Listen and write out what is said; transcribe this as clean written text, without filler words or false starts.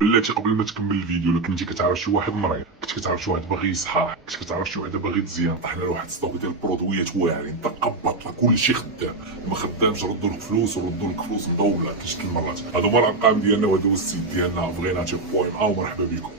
بلاتي قبل ما تكمل الفيديو، لو كنتي كتعرف شي واحد مريض، كنت كتعرف شي واحد باغي يصحاح، كنت كتعرف شي واحد باغي تزيان، طحنا لواحد الصطوب ديال البرودويات واعرين دقه باطله كلشي خدام، ما خدامش ردوا لك فلوس وردوا لك فلوس مدوبله ثلاث المرات. هادو هما الارقام ديالنا وهذا هو السيت ديالنا فغيناتيف بوين. مرحبا بكم.